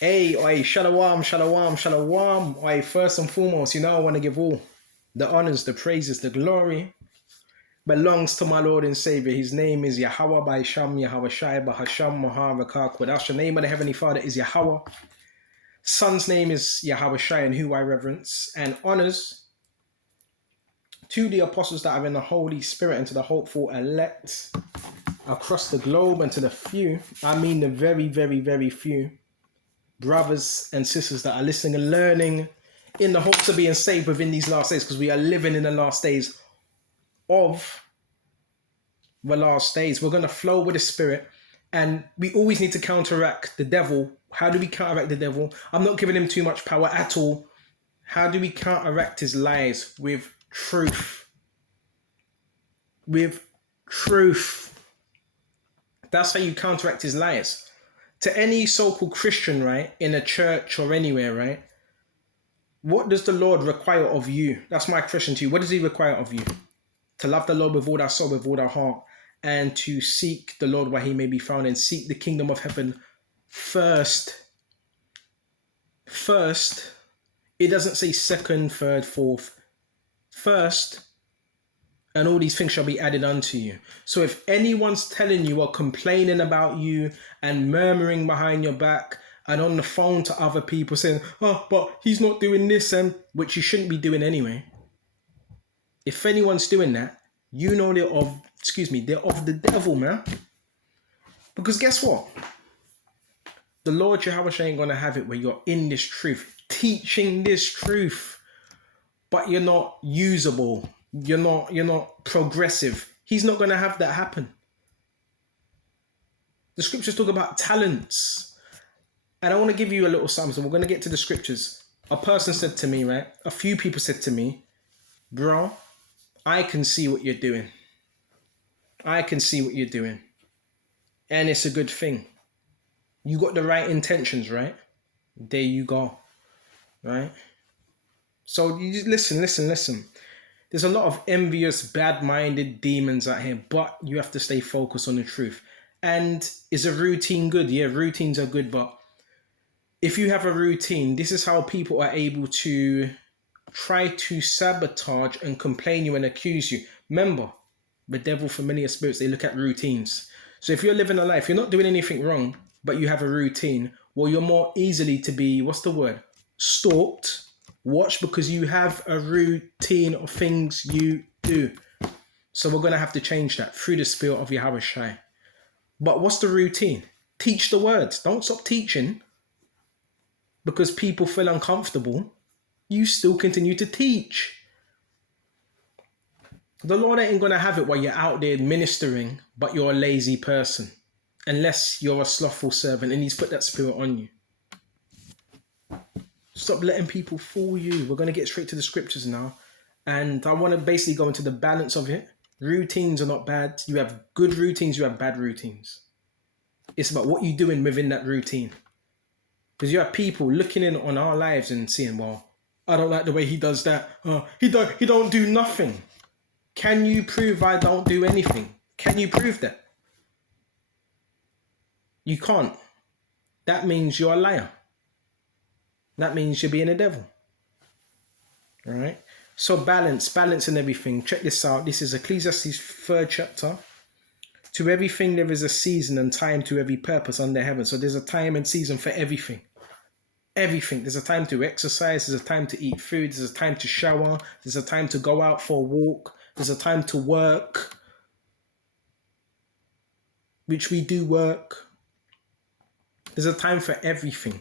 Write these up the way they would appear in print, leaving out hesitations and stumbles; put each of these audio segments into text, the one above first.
Hey, oi, shalom, shalom, shalom. Oi, first and foremost, I want to give all the honors, the praises, the glory belongs to my Lord and Savior. His name is Yahweh by Sham, Yahweh Shai, Bahasham, Mahavakar, Kodash. The name of the Heavenly Father is Yahweh. Son's name is Yahweh Shai, and who I reverence, and honors to the apostles that are in the Holy Spirit and to the hopeful elect across the globe, and to the few, I mean the very, very, very few brothers and sisters that are listening and learning in the hopes of being saved within these last days, because we are living in the last days of the last days. We're going to flow with the Spirit, and we always need to counteract the devil. How do we counteract the devil? I'm not giving him too much power at all. How do we counteract his lies? With truth. With truth. That's how you counteract his lies. To any so-called Christian, right, in a church or anywhere, right, what does the Lord require of you? That's my question to you. What does he require of you? To love the Lord with all our soul, with all our heart, and to seek the Lord where he may be found, and seek the kingdom of heaven first. First. It doesn't say second, third, fourth. First, and all these things shall be added unto you. So if anyone's telling you or complaining about you and murmuring behind your back and on the phone to other people saying, oh, but he's not doing this, and which you shouldn't be doing anyway. If anyone's doing that, you know they're of the devil, man. Because guess what? The Lord Jehovah ain't going to have it where you're in this truth, teaching this truth, but you're not usable. You're not progressive. He's not going to have that happen. The scriptures talk about talents. And I want to give you a little something. We're going to get to the scriptures. A person said to me, right? A few people said to me, bro, I can see what you're doing. I can see what you're doing. And it's a good thing. You got the right intentions, right? There you go. Right? So you just listen. There's a lot of envious, bad-minded demons out here, but you have to stay focused on the truth. And is a routine good? Yeah, routines are good, but if you have a routine, this is how people are able to try to sabotage and complain you and accuse you. Remember, the devil, familiar spirits, they look at routines. So if you're living a life, you're not doing anything wrong, but you have a routine, well, you're more easily to be, stalked, watched, because you have a routine of things you do. So we're going to have to change that through the spirit of Yahweh Shai. But what's the routine? Teach the words. Don't stop teaching because people feel uncomfortable. You still continue to teach. The Lord ain't going to have it while you're out there ministering, but you're a lazy person. Unless you're a slothful servant and he's put that spirit on you. Stop letting people fool you. We're going to get straight to the scriptures now. And I want to basically go into the balance of it. Routines are not bad. You have good routines, you have bad routines. It's about what you're doing within that routine. Because you have people looking in on our lives and seeing, well, I don't like the way he does that. He don't do nothing. Can you prove I don't do anything? Can you prove that? You can't. That means you're a liar. That means you're being a devil. All right. So balance in everything. Check this out. This is Ecclesiastes 3rd chapter. To everything there is a season and time to every purpose under heaven. So there's a time and season for everything. Everything. There's a time to exercise. There's a time to eat food. There's a time to shower. There's a time to go out for a walk. There's a time to work. Which we do work. There's a time for everything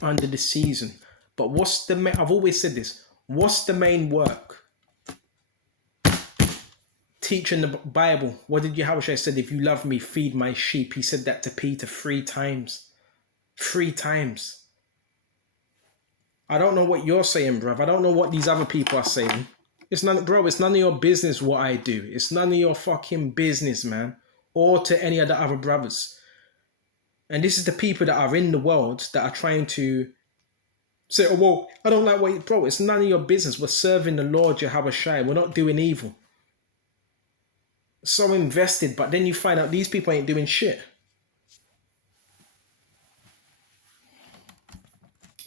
under the season. But I've always said this. What's the main work? Teaching the Bible. What did Yahweh said? If you love me, feed my sheep. He said that to Peter 3 times. 3 times. I don't know what you're saying, bruv. I don't know what these other people are saying. It's none of your business what I do. It's none of your fucking business, man. Or to any of the other brothers. And this is the people that are in the world that are trying to say, oh, well, I don't like what you... Bro, it's none of your business. We're serving the Lord Yahweh Shai. We're not doing evil. So invested, but then you find out these people ain't doing shit.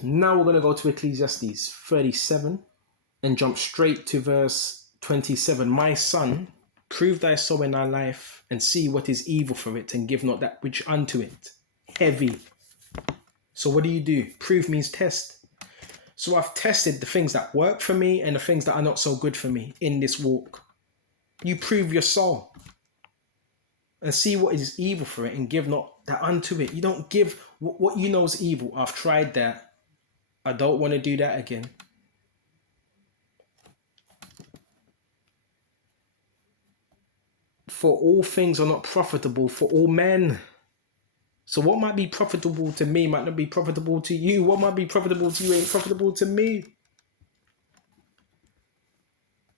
Now we're going to go to Ecclesiastes 37 and jump straight to verse 27. My son, prove thy soul in thy life and see what is evil for it, and give not that which unto it. Heavy. So what do? Prove means test. So I've tested the things that work for me and the things that are not so good for me in this walk. You prove your soul and see what is evil for it and give not that unto it. You don't give what you know is evil. I've tried that. I don't want to do that again. For all things are not profitable for all men. So what might be profitable to me might not be profitable to you. What might be profitable to you ain't profitable to me.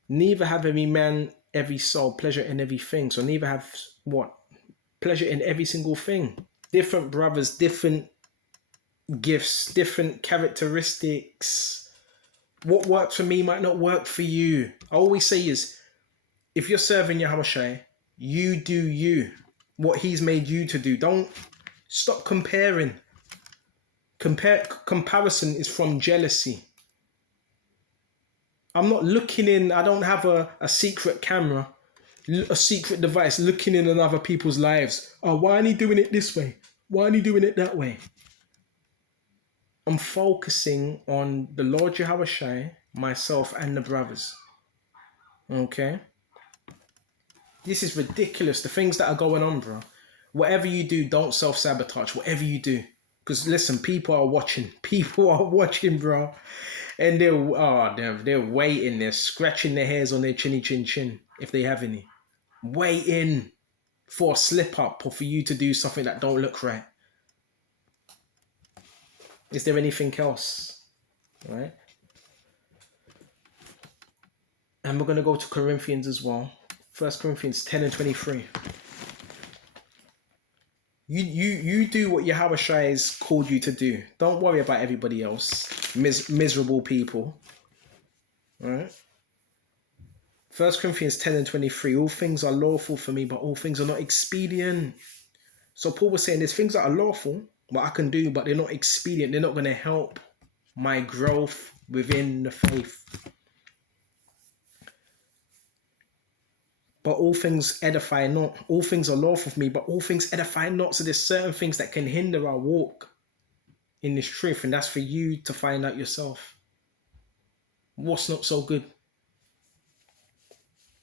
Neither have every man, every soul, pleasure in everything. So neither have what? Pleasure in every single thing. Different brothers, different gifts, different characteristics. What works for me might not work for you. I always say is, if you're serving Yahushua, you do you. What he's made you to do. Don't stop comparing. Comparison is from jealousy. I'm not looking in, I don't have a secret camera, a secret device looking in on other people's lives. Oh, why are he doing it this way? Why are he doing it that way? I'm focusing on the Lord Yahushua, myself, and the brothers. Okay? This is ridiculous. The things that are going on, bro. Whatever you do, don't self-sabotage. Whatever you do. Because listen, people are watching. People are watching, bro. And they're waiting. They're scratching their hairs on their chinny chin chin, if they have any. Waiting for a slip up or for you to do something that don't look right. Is there anything else? All right. And we're going to go to Corinthians as well. 1 Corinthians 10 and 23. You do what Yahushua has called you to do. Don't worry about everybody else. Miserable people. All right. 1 Corinthians 10 and 23. All things are lawful for me, but all things are not expedient. So Paul was saying there's things that are lawful, what I can do, but they're not expedient. They're not going to help my growth within the faith. But all things edify not. All things are lawful for me, but all things edify not. So there's certain things that can hinder our walk in this truth. And that's for you to find out yourself. What's not so good?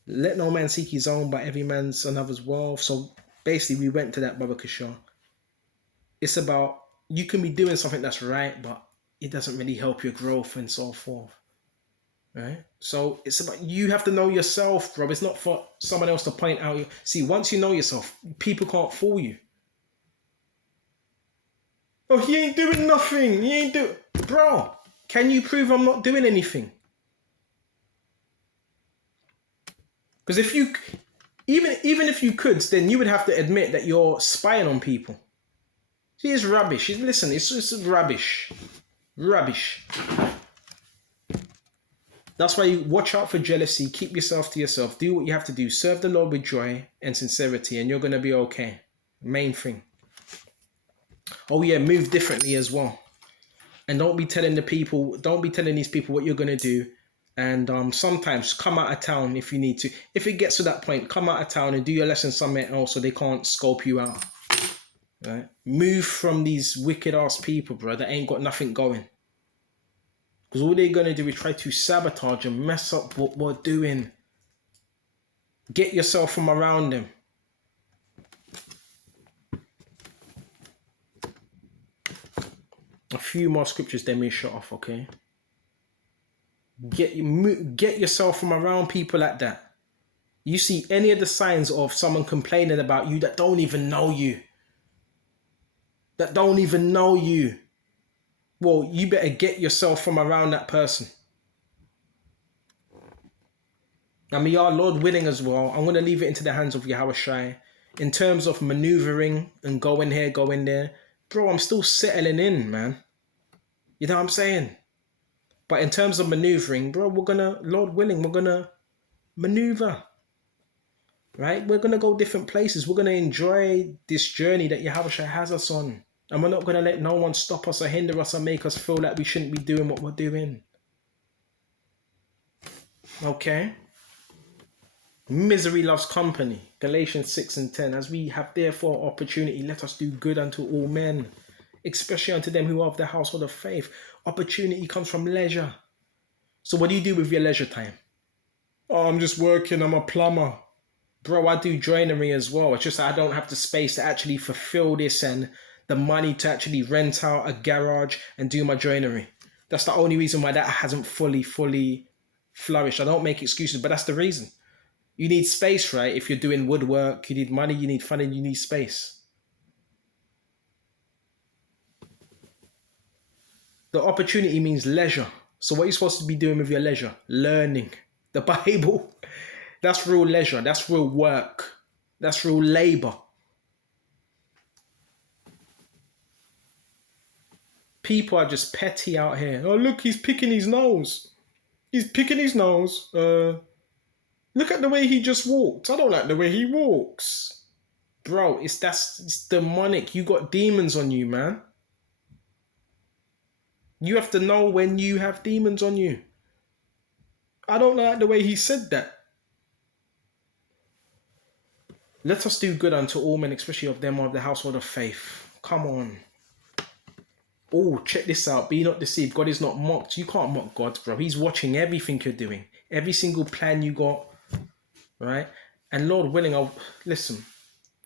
Let no man seek his own, but every man's another's wealth. So basically we went to that, Baba Kishore. It's about, you can be doing something that's right, but it doesn't really help your growth and so forth. Right? So it's about, you have to know yourself, bro. It's not for someone else to point out. See, once you know yourself, people can't fool you. Oh, he ain't doing nothing. He ain't doing... Bro, can you prove I'm not doing anything? Because if you... Even if you could, then you would have to admit that you're spying on people. See, it's rubbish. Listen, it's just rubbish. Rubbish. That's why you watch out for jealousy. Keep yourself to yourself. Do what you have to do. Serve the Lord with joy and sincerity, and you're going to be okay. Main thing. Oh yeah, move differently as well. And don't be telling these people what you're going to do. And sometimes come out of town if you need to. If it gets to that point, come out of town and do your lesson somewhere else so they can't scope you out. Right? Move from these wicked ass people, bro, that ain't got nothing going. Because all they're going to do is try to sabotage and mess up what we're doing. Get yourself from around them. A few more scriptures, then we shut off, okay? Get yourself from around people like that. You see any of the signs of someone complaining about you that don't even know you. That don't even know you. Well, you better get yourself from around that person. And we are Lord willing as well. I'm going to leave it into the hands of Yahushua. In terms of maneuvering and going here, going there. Bro, I'm still settling in, man. You know what I'm saying? But in terms of maneuvering, bro, Lord willing, we're going to maneuver. Right? We're going to go different places. We're going to enjoy this journey that Yahushua has us on. And we're not going to let no one stop us or hinder us or make us feel like we shouldn't be doing what we're doing. Okay? Misery loves company. Galatians 6 and 10. As we have therefore opportunity, let us do good unto all men, especially unto them who are of the household of faith. Opportunity comes from leisure. So what do you do with your leisure time? Oh, I'm just working. I'm a plumber. Bro, I do joinery as well. It's just that I don't have the space to actually fulfill this and the money to actually rent out a garage and do my joinery. That's the only reason why that hasn't fully flourished. I don't make excuses, but that's the reason. You need space, right? If you're doing woodwork, you need money, you need fun, and you need space. The opportunity means leisure. So what are you supposed to be doing with your leisure? Learning the Bible. That's real leisure. That's real work. That's real labor. People are just petty out here. Oh, look, he's picking his nose. He's picking his nose. Look at the way he just walked. I don't like the way he walks. Bro, it's demonic. You got demons on you, man. You have to know when you have demons on you. I don't like the way he said that. Let us do good unto all men, especially of them of the household of faith. Come on. Oh, check this out. Be not deceived. God is not mocked. You can't mock God, bro. He's watching everything you're doing. Every single plan you got. Right? And Lord willing, I'll listen.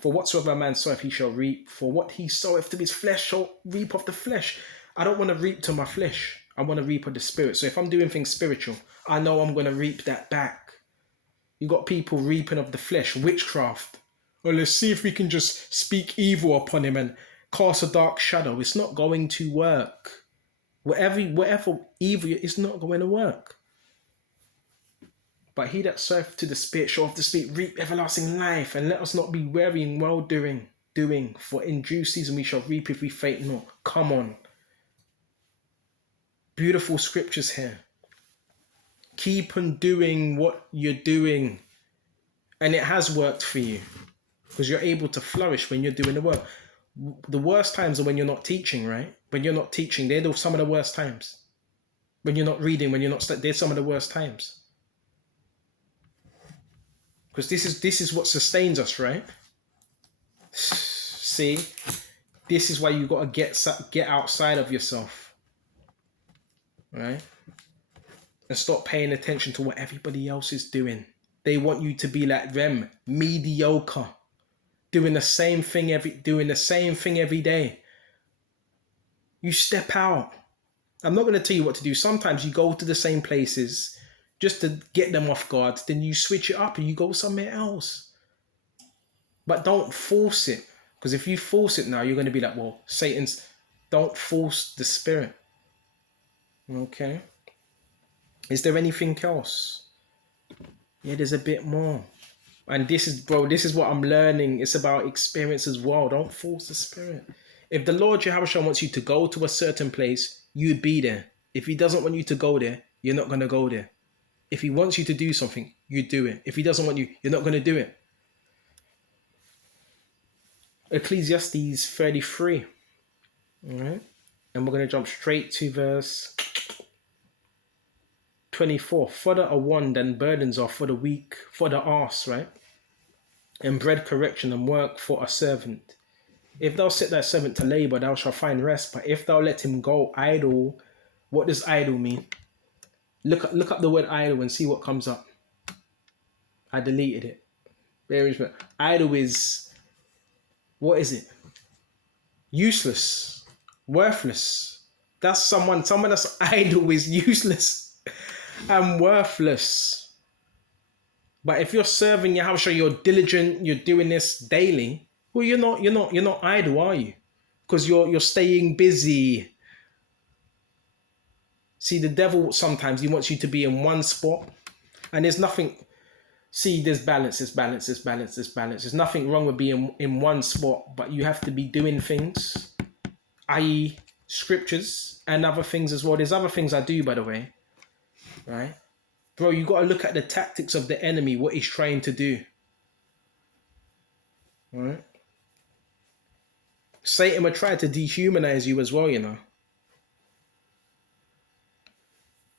For whatsoever a man soweth, he shall reap. For what he soweth to his flesh shall reap of the flesh. I don't want to reap to my flesh. I want to reap of the spirit. So if I'm doing things spiritual, I know I'm going to reap that back. You got people reaping of the flesh, witchcraft. Well, let's see if we can just speak evil upon him and cast a dark shadow. It's not going to work. Whatever evil, it's not going to work. But he that soweth to the spirit shall of the spirit reap everlasting life. And let us not be weary in well doing. For in due season we shall reap if we faint not. Come on. Beautiful scriptures here. Keep on doing what you're doing. And it has worked for you. Because you're able to flourish when you're doing the work. The worst times are when you're not teaching, right? When you're not teaching, they're some of the worst times. When you're not reading, when you're not studying, they're some of the worst times. Because this is what sustains us, right? See? This is why you got to get outside of yourself. Right? And stop paying attention to what everybody else is doing. They want you to be like them, mediocre. Doing the same thing every day. You step out. I'm not going to tell you what to do. Sometimes you go to the same places just to get them off guard. Then you switch it up and you go somewhere else. But don't force it. Because if you force it now, you're going to be like, well, don't force the spirit. Okay. Is there anything else? Yeah, there's a bit more. And this is what I'm learning. It's about experience as well. Don't force the spirit. If the Lord Yahushua wants you to go to a certain place, you'd be there. If he doesn't want you to go there, you're not going to go there. If he wants you to do something, you do it. If he doesn't want you, you're not going to do it. Ecclesiastes 33. All right. And we're going to jump straight to verse 24. Further a one than burdens are for the weak, for the arse, right? And bread correction and work for a servant. If thou set thy servant to labor, thou shalt find rest. But if thou let him go idle, what does idle mean? Look up the word idle and see what comes up. I deleted it. Idle is, what is it? Useless, worthless. That's someone that's idle is useless and worthless. But if you're serving Yahushua, you're diligent, you're doing this daily. Well, you're not idle, are you? Because you're staying busy. See, the devil sometimes he wants you to be in one spot, and there's nothing. See, there's balance. There's nothing wrong with being in one spot, but you have to be doing things, i.e., scriptures and other things as well. There's other things I do, by the way, right? Bro, you got to look at the tactics of the enemy, what he's trying to do. All right? Satan will try to dehumanize you as well, you know.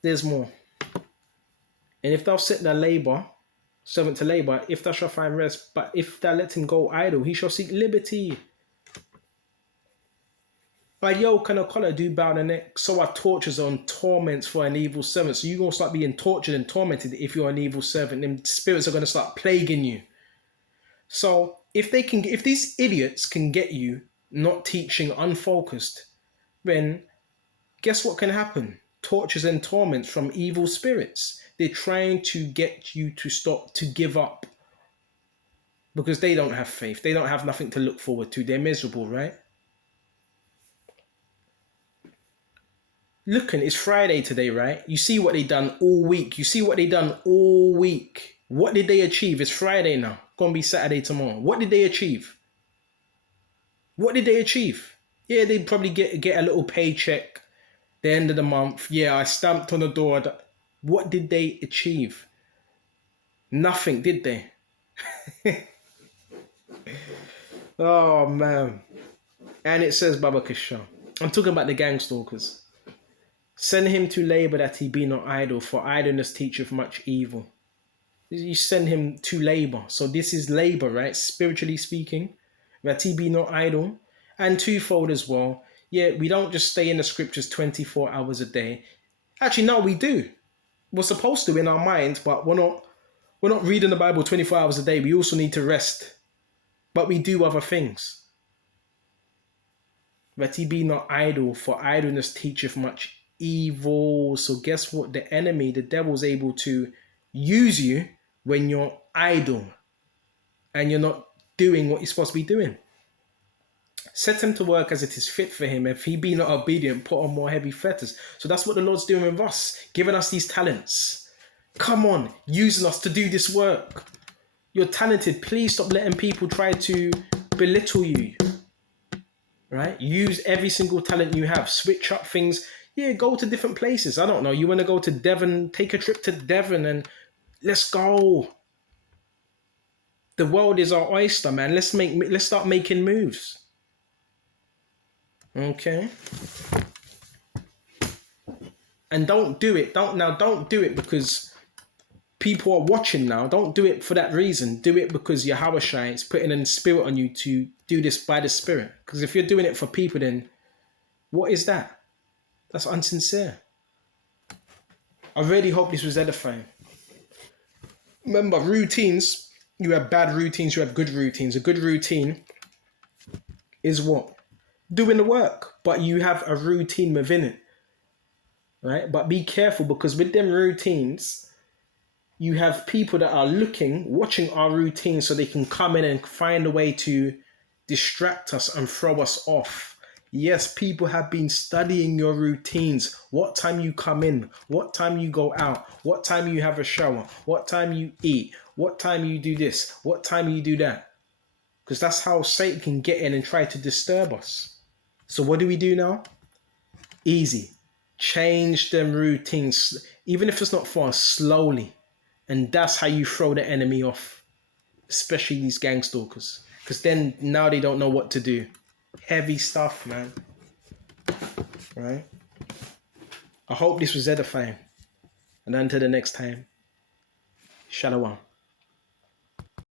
There's more. And if thou set thy labor, servant to labor, if thou shalt find rest, but if thou let him go idle, he shall seek liberty. By yoke and a collar do bow the neck, so are tortures on torments for an evil servant. So you're going to start being tortured and tormented if you're an evil servant. Then spirits are going to start plaguing you. So if these idiots can get you not teaching, unfocused, then guess what can happen? Tortures and torments from evil spirits. They're trying to get you to stop, to give up. Because they don't have faith. They don't have nothing to look forward to. They're miserable, right? Looking, it's Friday today, right? You see what they done all week. What did they achieve? It's Friday now. Gonna be Saturday tomorrow. What did they achieve? Yeah, they'd probably get a little paycheck the end of the month. Yeah, I stamped on the door. What did they achieve? Nothing, did they? Oh, man. And it says, Baba Kashan. I'm talking about the gang stalkers. Send him to labor that he be not idle, for idleness teacheth much evil. You send him to labor. So this is labor, right? Spiritually speaking. That he be not idle. And twofold as well. Yeah, we don't just stay in the scriptures 24 hours a day. Actually, no, we do. We're supposed to in our minds, but we're not reading the Bible 24 hours a day. We also need to rest. But we do other things. That he be not idle, for idleness teacheth much evil. So guess what? The enemy, the devil's able to use you when you're idle and you're not doing what you're supposed to be doing. Set him to work as it is fit for him. If he be not obedient, put on more heavy fetters. So that's what the Lord's doing with us, giving us these talents. Come on, using us to do this work. You're talented. Please stop letting people try to belittle you. Right? Use every single talent you have. Switch up things. Yeah, go to different places. I don't know. You want to go to Devon? Take a trip to Devon and let's go. The world is our oyster, man. Let's start making moves. Okay. And don't do it. Don't do it because people are watching now. Don't do it for that reason. Do it because Yahweh Shai is putting a spirit on you to do this by the spirit. Because if you're doing it for people, then what is that? That's unsincere. I really hope this was edifying. Remember, routines, you have bad routines, you have good routines. A good routine is what? Doing the work, but you have a routine within it. Right? But be careful because with them routines, you have people that are watching our routine so they can come in and find a way to distract us and throw us off. Yes, people have been studying your routines. What time you come in, what time you go out, what time you have a shower, what time you eat, what time you do this, what time you do that. Because that's how Satan can get in and try to disturb us. So what do we do now? Easy. Change them routines. Even if it's not fast, slowly. And that's how you throw the enemy off. Especially these gang stalkers. Because then now they don't know what to do. Heavy stuff, man. Right? I hope this was edifying. And until the next time, Shalom.